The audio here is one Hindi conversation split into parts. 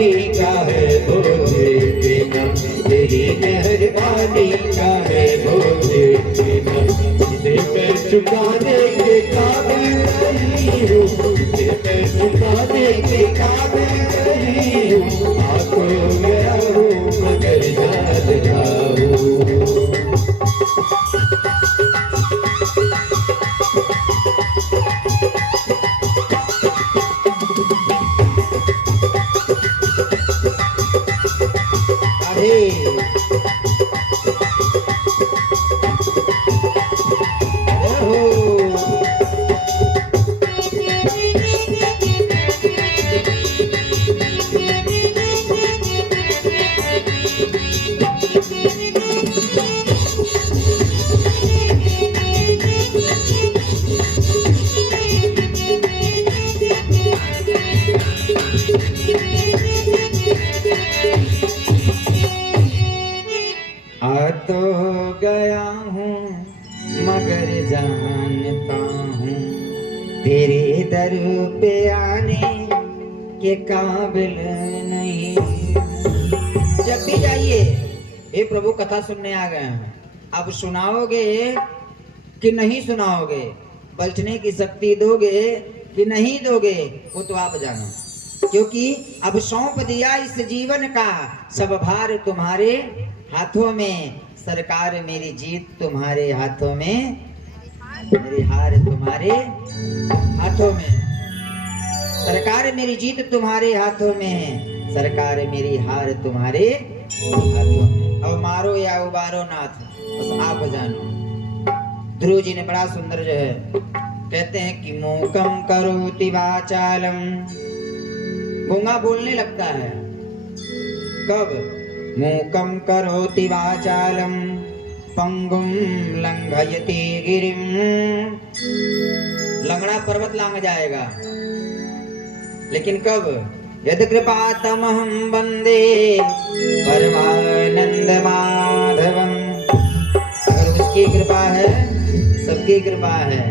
मेहरबानी क्या है बोले बिना, तेरी मेहरबानी क्या है बोले बिना। इसे मैं चुकाने के काबिल नहीं हूँ, इसे मैं चुकाने के काबिल नहीं हूँ। आंखों गया हूँ मगर याद ना हूँ। तो गया हूँ मगर जानता हूँ तेरे दर पे आने के काबिल नहीं। जब भी जाइए, हे प्रभु कथा सुनने आ गए हैं, अब सुनाओगे कि नहीं सुनाओगे, बचने की शक्ति दोगे कि नहीं दोगे, वो तो आप जानो। क्योंकि अब सौंप दिया इस जीवन का सब भार तुम्हारे हाथों में। सरकार मेरी जीत तुम्हारे हाथों में, मेरी हार तुम्हारे हाथों में। सरकार मेरी जीत तुम्हारे हाथों में, सरकार मेरी हार तुम्हारे हाथों में। अब मारो या उबारो नाथ, बस आप जानो। ध्रुव जी ने बड़ा सुंदर जो है कहते हैं कि मूकम करोति वाचालम, गूंगा बोलने लगता है। कब? मूकं करोति वाचालं पंगुं लंघयति गिरिं, लंगड़ा पर्वत लांग जाएगा। लेकिन कब? यद कृपा तमहं वंदे परमानंद माधवं। अगर उसकी कृपा है, सबकी कृपा है,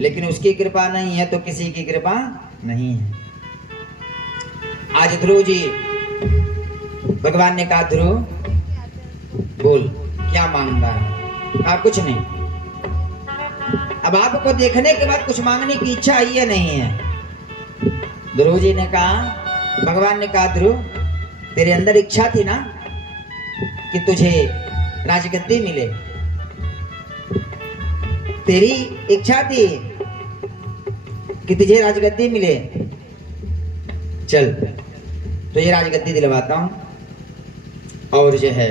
लेकिन उसकी कृपा नहीं है तो किसी की कृपा नहीं है। आज ध्रुव जी, भगवान ने कहा ध्रुव बोल क्या मांगता है? कहा कुछ नहीं। अब आपको देखने के बाद कुछ मांगने की इच्छा आई है नहीं है? ध्रुव जी ने कहा, भगवान ने कहा ध्रुव तेरे अंदर इच्छा थी ना कि तुझे राजगद्दी मिले, तेरी इच्छा थी कि तुझे राजगद्दी मिले। चल तो ये राजगद्दी दिलवाता हूं, और जो है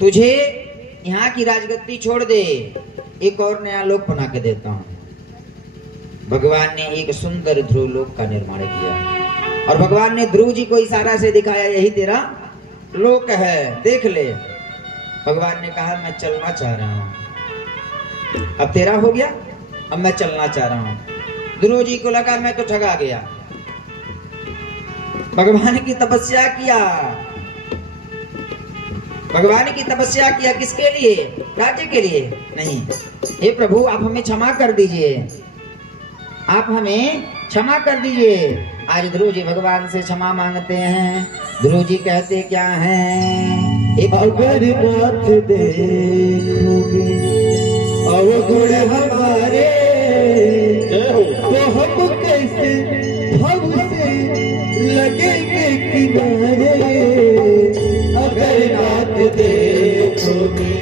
तुझे यहाँ की राजगद्दी छोड़ दे, एक और नया लोक बना के देता हूँ। भगवान ने एक सुंदर ध्रुव लोक का निर्माण किया और भगवान ने ध्रुव जी को इशारा से दिखाया, यही तेरा लोक है, देख ले। भगवान ने कहा मैं चलना चाह रहा हूँ। अब तेरा हो गया, अब मैं चलना चाह रहा हूँ। ध्रुव जी को लगा मैं तो ठगा गया। भगवान की तपस्या किया, भगवान की तपस्या किया किसके लिए? राज्य के लिए नहीं। हे प्रभु आप हमें क्षमा कर दीजिए, आप हमें क्षमा कर दीजिए। आज ध्रुव जी भगवान से क्षमा मांगते हैं। ध्रुव जी कहते क्या हैं? अगर नाथ देखोगे अवगुण हमारे, तो हम कैसे भव से लगेंगे किनारे। अगर नाथ देखोगे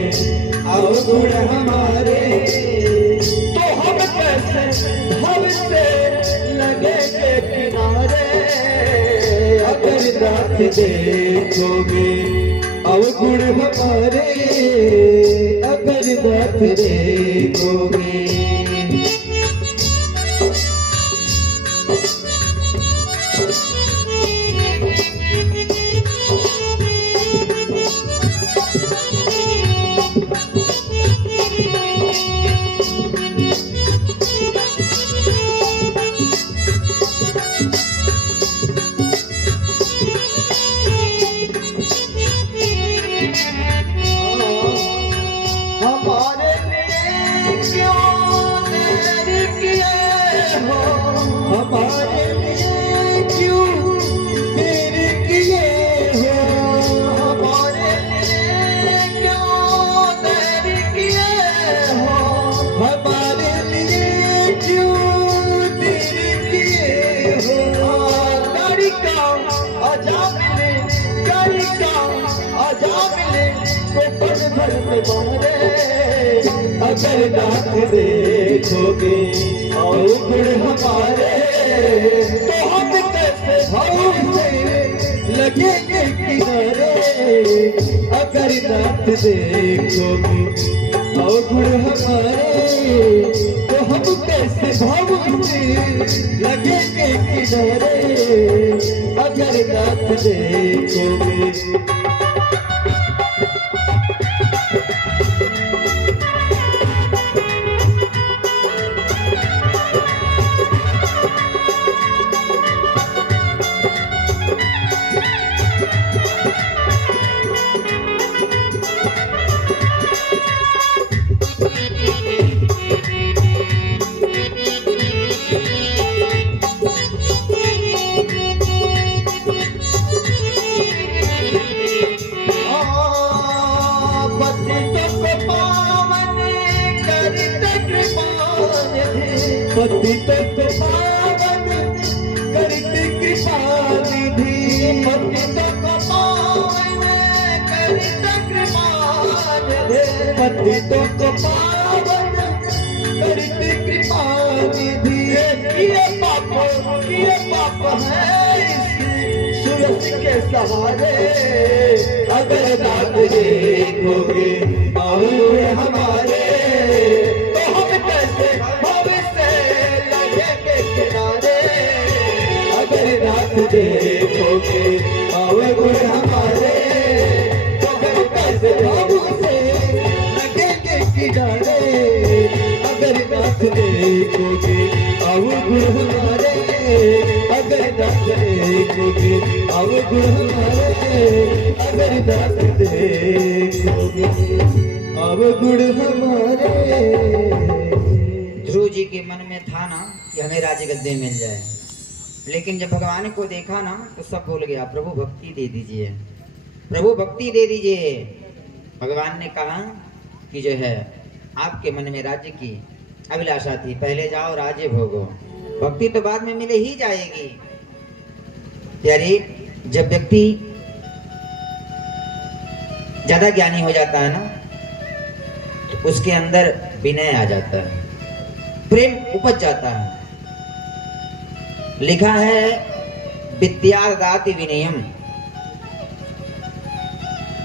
अवगुण हमारे, तो हम कैसे भव से लगेंगे किनारे। अगर नाथ देखोगे अवगुण हमारे, अगर नाथ देखोगे। राजा मिले तो पल भर में मारे। अगर नाथ देखोगे और गुण हमारे तो हम कैसे भाव से लगेंगे किनारे। अगर नाथ देखोगे और गुण हमारे तो हम कैसे भाव से लगेंगे किनारे। अगर नाथ देखोगे पतितों को पावन करती कृपा निधि। पतितों को पावन करती कृपा निधि। पतितों को पावन करती कृपा निधि। किए पाप है इस सूरज के सहारे। अगर नाथ देखोगे और हमारे तो हम कैसे नाथ देखोगे और गुण हमारे तो हम कैसे भावों से लगेंगे किनारे। अगर नाथ देखोगे और गुण हमारे। अगर नाथ देखोगे और गुण हमारे। अगर नाथ देखोगे और गुण हमारे। ध्रुव जी के मन में था ना कि हमें राज्य गद्दे मिल जाए, लेकिन जब भगवान को देखा ना तो सब भूल गया। प्रभु भक्ति दे दीजिए, प्रभु भक्ति दे दीजिए। भगवान ने कहा कि जो है आपके मन में राज्य की अभिलाषा थी, पहले जाओ राज्य भोगो, भक्ति तो बाद में मिले ही जाएगी। यानी जब व्यक्ति ज्यादा ज्ञानी हो जाता है ना तो उसके अंदर विनय आ जाता है, प्रेम उपज जाता है। लिखा है विद्या ददाति विनयम,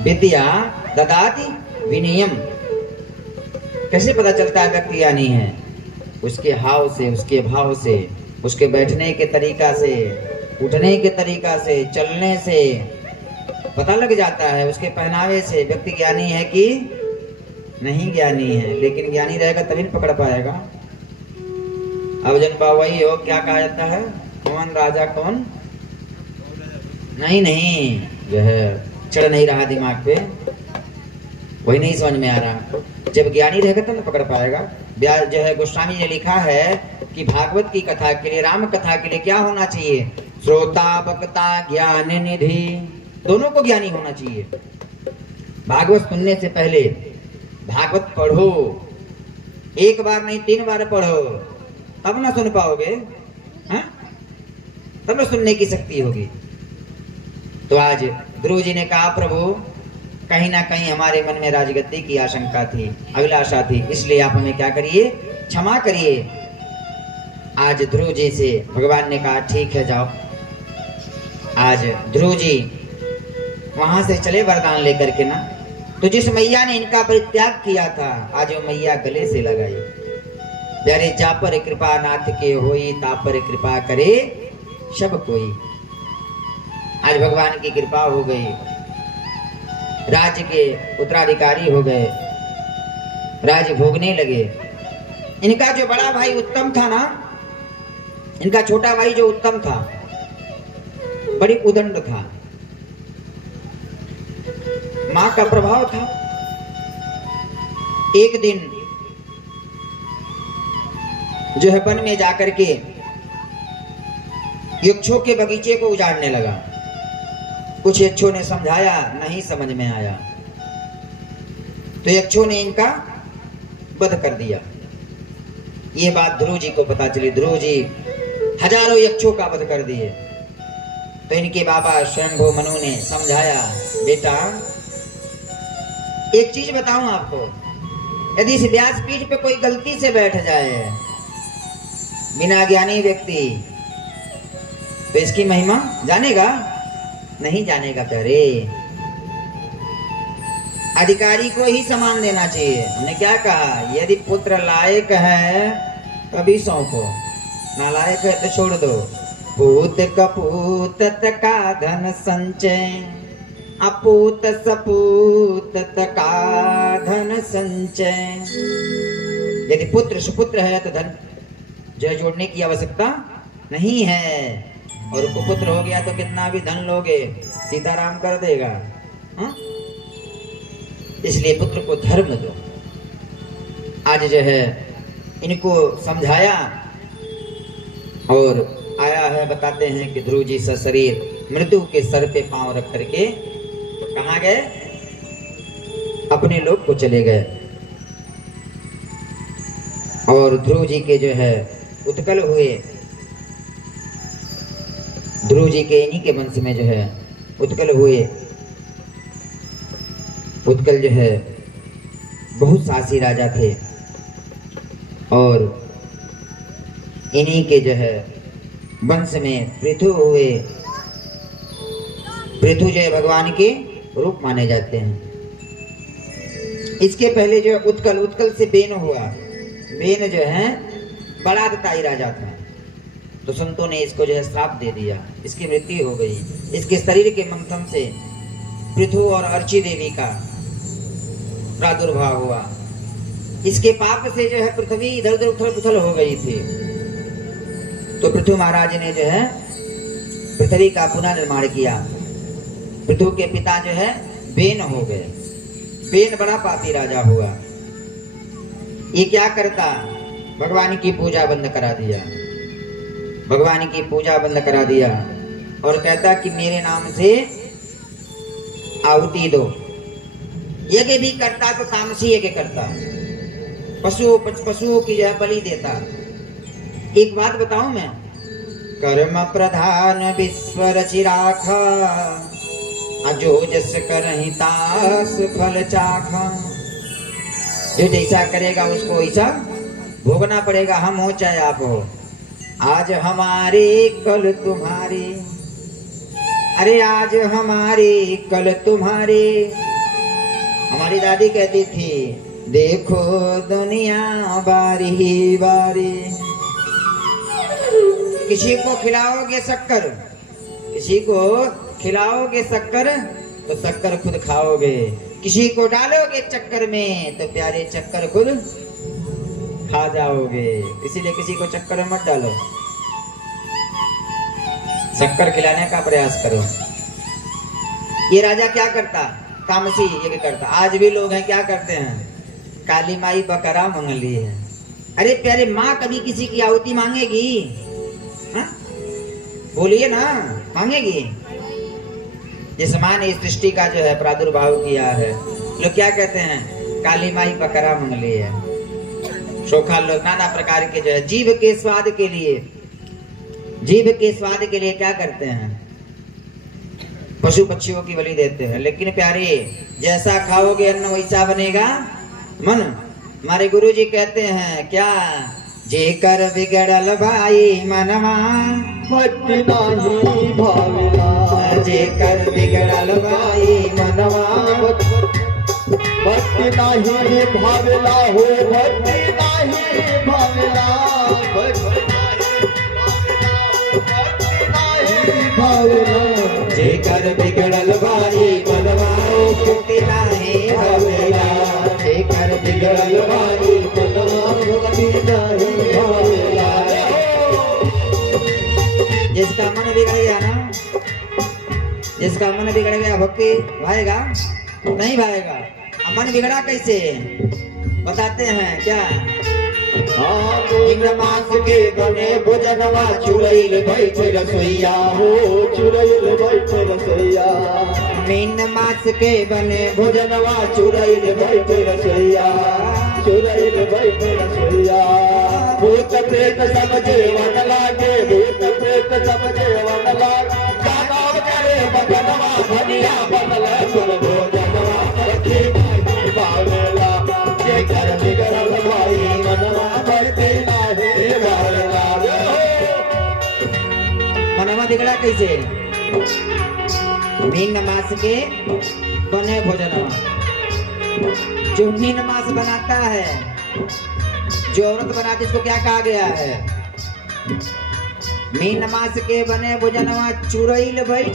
विद्या ददाति विनयम। कैसे पता चलता है व्यक्ति ज्ञानी है? उसके हाव से, उसके भाव से, उसके बैठने के तरीका से, उठने के तरीका से, चलने से पता लग जाता है। उसके पहनावे से व्यक्ति ज्ञानी है कि नहीं ज्ञानी है। लेकिन ज्ञानी रहेगा तभी पकड़ पाएगा। अब जनपा वही हो, क्या कहा जाता है, कौन राजा कौन नहीं, जो है चढ़ नहीं रहा दिमाग पे, वही नहीं समझ में आ रहा। जब ज्ञानी रहेगा तब तो पकड़ पाएगा। जो है गोस्वामी ने लिखा है कि भागवत की कथा के लिए, राम कथा के लिए क्या होना चाहिए? श्रोता वक्ता ज्ञान निधि, दोनों को ज्ञानी होना चाहिए। भागवत सुनने से पहले भागवत पढ़ो, एक बार नहीं 3 बार पढ़ो, तब ना सुन पाओगे, हाँ? तब ना सुनने की शक्ति होगी। तो आज ध्रुव जी ने कहा प्रभु कहीं ना कहीं हमारे मन में राजगद्दी की आशंका थी, अभिलाषा थी, इसलिए आप हमें क्या करिए, क्षमा करिए। आज ध्रुव जी से भगवान ने कहा ठीक है जाओ। आज ध्रुव जी वहां से चले वरदान लेकर के ना, तो जिस मैया ने इनका परित्याग किया था आज वो मैया गले से लगाई। प्यारे जा पर कृपा नाथ के होई, ता पर कृपा करे सब कोई। आज भगवान की कृपा हो गई, राज्य के उत्तराधिकारी हो गए, राज्य भोगने लगे। इनका जो बड़ा भाई उत्तम था ना, इनका छोटा भाई जो उत्तम था बड़ी उदंड था, मां का प्रभाव था। एक दिन जो है वन में जाकर के यक्षों के बगीचे को उजाड़ने लगा। कुछ यक्षों ने समझाया, नहीं समझ में आया, तो यक्षों ने इनका वध कर दिया। ये बात ध्रुव जी को पता चली। ध्रुव जी हजारों यक्षों का वध कर दिए। तो इनके बाबा स्वयंभू मनु ने समझाया, बेटा एक चीज बताऊं आपको, यदि इस व्यासपीठ पे कोई गलती से बैठ जाए बिना ज्ञानी व्यक्ति, तो इसकी महिमा जानेगा नहीं जानेगा। प्यारे, अधिकारी को ही सम्मान देना चाहिए। हमने क्या कहा, यदि पुत्र लायक है तभी सौंपो, नालायक है तो छोड़ दो। पूत कपूत का धन संचय, अपूत सपूत का धन संचय। यदि पुत्र सुपुत्र है तो धन जो है जोड़ने की आवश्यकता नहीं है, और कुपुत्र हो गया तो कितना भी धन लोगे सीताराम कर देगा। हा? इसलिए पुत्र को धर्म दो। आज जो है इनको समझाया और आया है, बताते हैं कि ध्रुव जी सशरीर मृत्यु के सर पे पांव रख करके कहाँ गए, अपने लोक को चले गए। और ध्रुव जी के जो है उत्कल हुए, ध्रुव जी के इन्हीं के वंश में जो है उत्कल हुए। उत्कल जो है बहुत साहसी राजा थे, और इन्हीं के जो है वंश में पृथु हुए। पृथु जो है भगवान के रूप माने जाते हैं। इसके पहले जो है उत्कल, उत्कल से बेन हुआ। बेन जो है बड़ा दताई राजा था, तो संतों ने इसको जो है श्राप दे दिया, इसकी मृत्यु हो गई। इसके शरीर के मंथन से पृथु और अर्ची देवी का प्रादुर्भाव हुआ। इसके पाप से जो है पृथ्वी इधर उधर उथल पुथल हो गई थी। तो पृथु महाराज ने जो है पृथ्वी का पुनः निर्माण किया। पृथु के पिता जो है बेन हो गए। बेन बड़ा पापी राजा हुआ। ये क्या करता, भगवान की पूजा बंद करा दिया। भगवान की पूजा बंद करा दिया और कहता कि मेरे नाम से आहुति दो। यज्ञ भी करता तो तामसी यज्ञ करता, पशुओं की जो है बलि देता। एक बात बताऊं मैं, कर्म प्रधान विश्व रचिराखा, जो जस करहि तास फल चाखा। जो जैसा करेगा उसको वैसा भोगना पड़ेगा, हम हो चाहे आप हो। आज हमारे कल तुम्हारे, अरे आज हमारे कल तुम्हारे। हमारी दादी कहती थी, देखो दुनिया बारी बारी। किसी को खिलाओगे शक्कर, किसी को खिलाओगे शक्कर तो शक्कर खुद खाओगे। किसी को डालोगे चक्कर में तो प्यारे चक्कर खुद खा जाओगे। इसीलिए किसी को चक्कर में मत डालो, शक्कर खिलाने का प्रयास करो। ये राजा क्या करता, तामसी ये करता। आज भी लोग हैं क्या करते हैं, काली माई बकरा मंगली है। अरे प्यारे, माँ कभी किसी की आहुति मांगेगी? हा? बोलिए ना, मांगेगी? जिस माँ ने इस सृष्टि का जो है प्रादुर्भाव किया है, लोग क्या कहते हैं, काली माई बकरा मंगली है। शोखा लोग नाना प्रकार के जो है जीव के स्वाद के लिए, जीव के स्वाद के लिए क्या करते हैं, पशु पक्षियों की बलि देते हैं। लेकिन प्यारे, जैसा खाओगे अन्न वैसा बनेगा मन। हमारे गुरु जी कहते हैं क्या, जेकर बिगड़ल भाई मनवा भक्ति नाही भावना, जेकर बिगड़ल भाई मनवा भक्ति नाही भावना हो, भक्ति नाही भावना, भक्ति नाही भावना। जेकर बिगड़ल भाई मनवा भक्ति नाही भावना, जेकर बिगड़ल भाई मनवा भक्ति नाही भावना। जिसका मन बिगड़ गया ना, जिसका मन बिगड़ गया भक्ति भाएगा नहीं भाएगा। मन बिगड़ा कैसे बताते हैं क्या, इंद्र मास के बने भोजनवा चुरैल बैठे रसोईया हो, चुरैल बैठे रसोईया। मीन मास के बने भोजनवा चुरैल बैठे रसोईया, चुरैल बैठे रसोईया। भूत प्रेत सब जेवन लागे, भूत प्रेत सब जेवन लागे। दानव करे भजनवा धनिया बदल सुर भोजनवा। कैसे? मीन मास के बने भोजनवा। जो मीन मास बनाता है, जो औरत बनाती, इसको क्या कहा गया है? मीन मास के बने भोजनवा चुरैल बैठ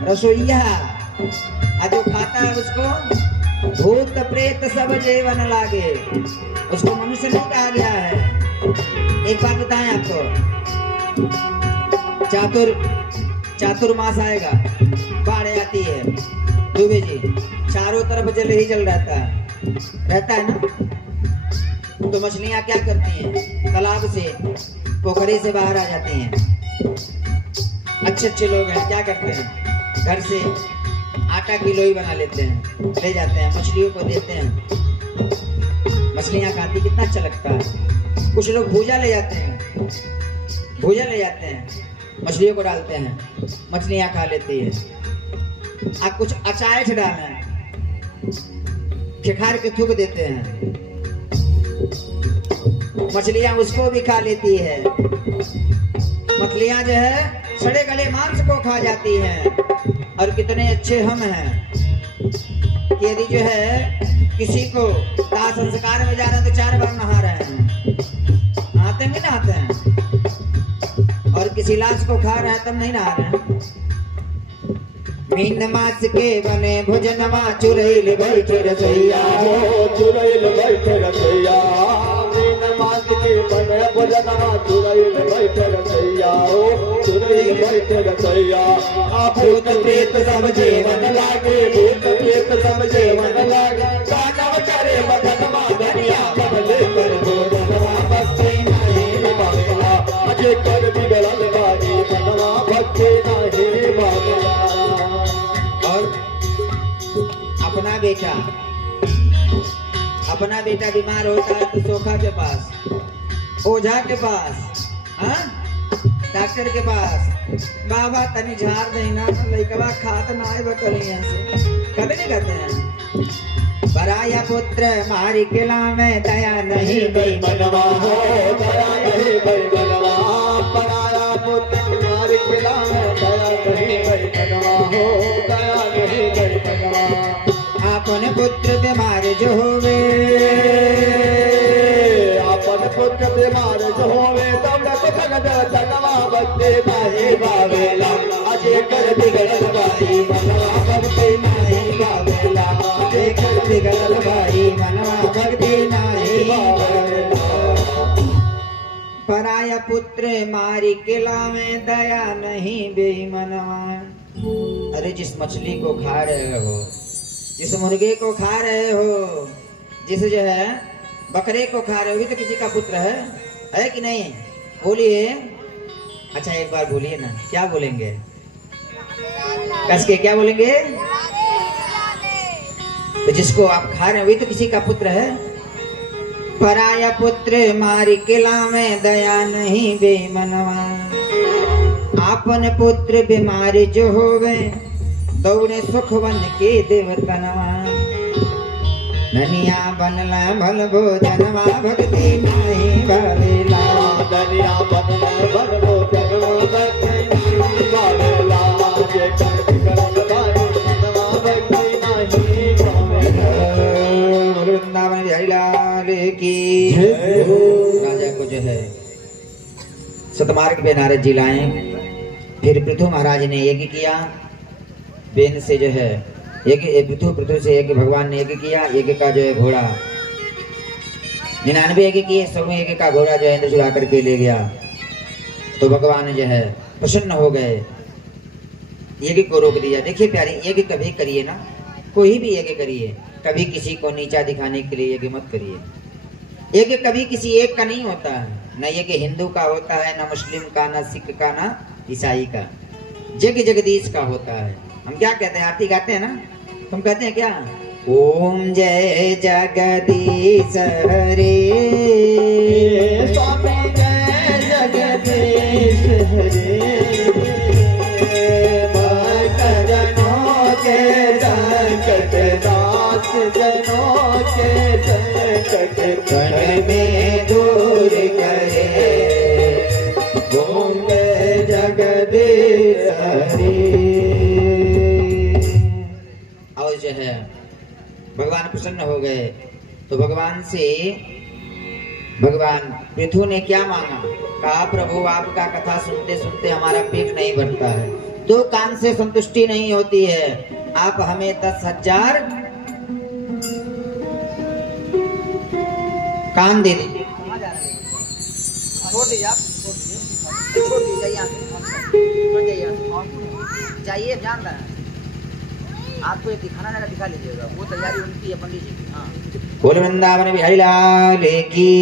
रसोईया, और जो खाता है उसको भूत प्रेत सब जेवन लागे। उसको मनुष्य नहीं कहा गया है। एक बात बताएं आपको, चातुर्मास आएगा, बाढ़ आती है, डूबे जी, चारों तरफ जल ही जल रहता है ना। तो मछलियां क्या करती हैं? तालाब से, पोखरी से बाहर आ जाती हैं। अच्छे लोग हैं, क्या करते हैं? घर से आटा की लोई बना लेते हैं, ले जाते हैं, मछलियों को देते हैं। मछलियां खाती, कितना अच्छा लगता है। कुछ लोग भूजा ले जाते हैं, मछलियों को डालते हैं, मछलियां खा लेती है। कुछ अचायठ डालना है, खिखार के थूक देते हैं, मछलियां उसको भी खा लेती है। मछलियां जो है सड़े गले मांस को खा जाती हैं। और कितने अच्छे हम हैं कि यदि जो है किसी को दाह संस्कार में जा रहे हैं तो 4 बार नहा रहे हैं, नहाते हैं, नहाते हैं। और किसी लाश को खा रहे हैं तब नहीं नहा रहे हैं। मीन मास के बने भोजनवा चुरैल बैठ रसोइया, चुरैल बैठ रसोइया। मीन मास के बने भोजनवा चुरैल बैठ रसोइया, चुरैल बैठ रसोइया। भूत प्रेत सब जेवन लागे, भूत प्रेत सब जेवन लागे। दानव करे बदनवा धनिया, बदले कर भोजनवा भक्ति नहीं बाबला। अजय कर बिगड़ल बारी मनवा, भक्ति नहीं बाबला। और अपना बेटा बीमार होता है तो सोखा के पास, ओझा के पास, डॉक्टर के पास, बाबा तनी झाड़ देना, लइकवा खात ना है बकलियां से, कभी नहीं कहते हैं। पराया पुत्र मारी किला में दया नहीं गई मनवा हो, दया नहीं गई मनवा। पराया पुत्र मारी किला में दया नहीं गई मनवा हो, दया नहीं गई मनवा। आपन पुत्र बीमार जो होवे, आपन पुत्र बीमार जो होवे, तब जगत जनवा भक्ति नहीं बावेला। अजय कर बिगड़ल बारी मनवा, भक्ति नहीं बावेला। अजय कर बिगड़ल बारी मनवा, भक्ति नहीं बावेला। पराया पुत्र मारी किला में दया नहीं बेईमनवा। अरे जिस मछली को खा रहे हो, जिस मुर्गे को खा रहे हो, जिस जो है बकरे को खा रहे हो, भी तो किसी का पुत्र है कि नहीं? बोलिए। अच्छा एक बार बोलिए ना, क्या बोलेंगे? कस के क्या बोलेंगे? तो जिसको आप खा रहे हो वही तो किसी का पुत्र है। पराया पुत्र मारी किला में दया नहीं बेमनवा। आपन पुत्र बीमार जो होवे, दौड़े सुखवन के देवतनवा। धनिया बनला भल भोजनवा, भक्ति नहीं भावेला। धनिया बनला भल भोजनवा, भक्ति नहीं भावेला। जे कर बिगड़ल बारी मनवा, भक्ति नहीं भावेला। वृंदावन बिहारी लाल की राजा को जो है सतमार्ग पे नारद जी लाए। फिर पृथु महाराज ने यज्ञ किया, बेन से जो है पृथु से यज्ञ भगवान ने यज्ञ किया। यज्ञ का जो है घोड़ा 99 यज्ञ किए, 100वें यज्ञ का घोड़ा जो है इंद्र चुरा करके ले गया। तो भगवान जो है प्रसन्न हो गए, यज्ञ को रोक दिया। देखिए प्यारे, यज्ञ कभी करिए ना, कोई भी यज्ञ करिए, कभी किसी को नीचा दिखाने के लिए यज्ञ मत करिए। यज्ञ कभी किसी एक का नहीं होता है, न यज्ञ हिंदू का होता है, न मुस्लिम का, न सिख का, न ईसाई का। यज्ञ जगदीश का होता है। हम क्या कहते हैं? आरती गाते हैं ना, तुम कहते हैं क्या? ओम जय जगदीश हरे, स्वामी जय जगदीश हरे। भक्त जनों के संकट नाश, जनों के संकट क्षण में दूर करे। ओम जय जगदीश करे। और जो है भगवान प्रसन्न हो गए तो भगवान से भगवान पृथु ने क्या मांगा? कहा प्रभु आपका कथा सुनते सुनते हमारा पेट नहीं भरता है, तो कान से संतुष्टि नहीं होती है, आप हमें 10,000 कान दे दीजिए। छोड़ दीजिए, आप छोड़ दीजिए, जाइए यहाँ से, जाइए, जान रहा है आपको ये दिखाना रहेगा, दिखा लीजिएगा, वो तैयारी उनकी है पंडित जी की। हाँ, बोल वृंदावन बिहारी लाल की,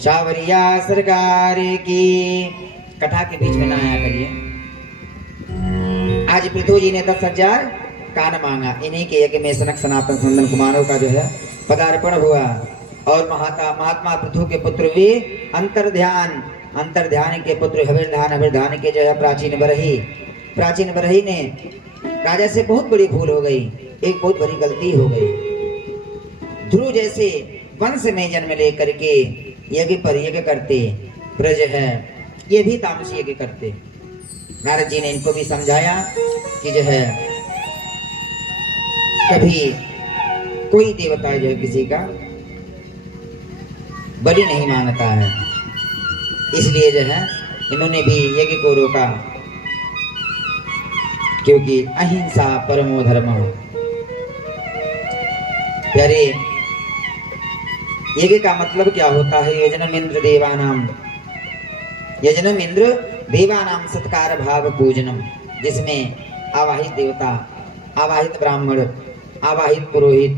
सावरिया सरकार की। कथा के बीच में ना आया करिए। आज पृथु जी ने 10,000 कान मांगा। इन्हीं के यज्ञ में सनक सनातन सनंदन कुमारों का जो है पदार्पण हुआ और महात्मा पृथु के पुत्र भी अंतर्ध्यान के पुत्र हविर्धान के जो है प्राचीन बरही ने राजा से बहुत बड़ी भूल हो गई, एक बहुत बड़ी गलती हो गई। ध्रुव जैसे वंश में जन्म लेकर के यज्ञ पर यज्ञ करते प्रज है, ये भी तामस यज्ञ करते। नारद जी ने इनको भी समझाया कि जो है कभी कोई देवता जो है किसी का बलि नहीं मांगता है, इसलिए जो है इन्होंने भी यज्ञ को रोका, क्योंकि अहिंसा परमो धर्म। प्यारे, यज्ञ का मतलब क्या होता है? यजनम इंद्र देवानाम सत्कार भाव पूजनम, जिसमें आवाहित देवता, आवाहित ब्राह्मण, आवाहित पुरोहित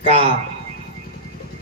का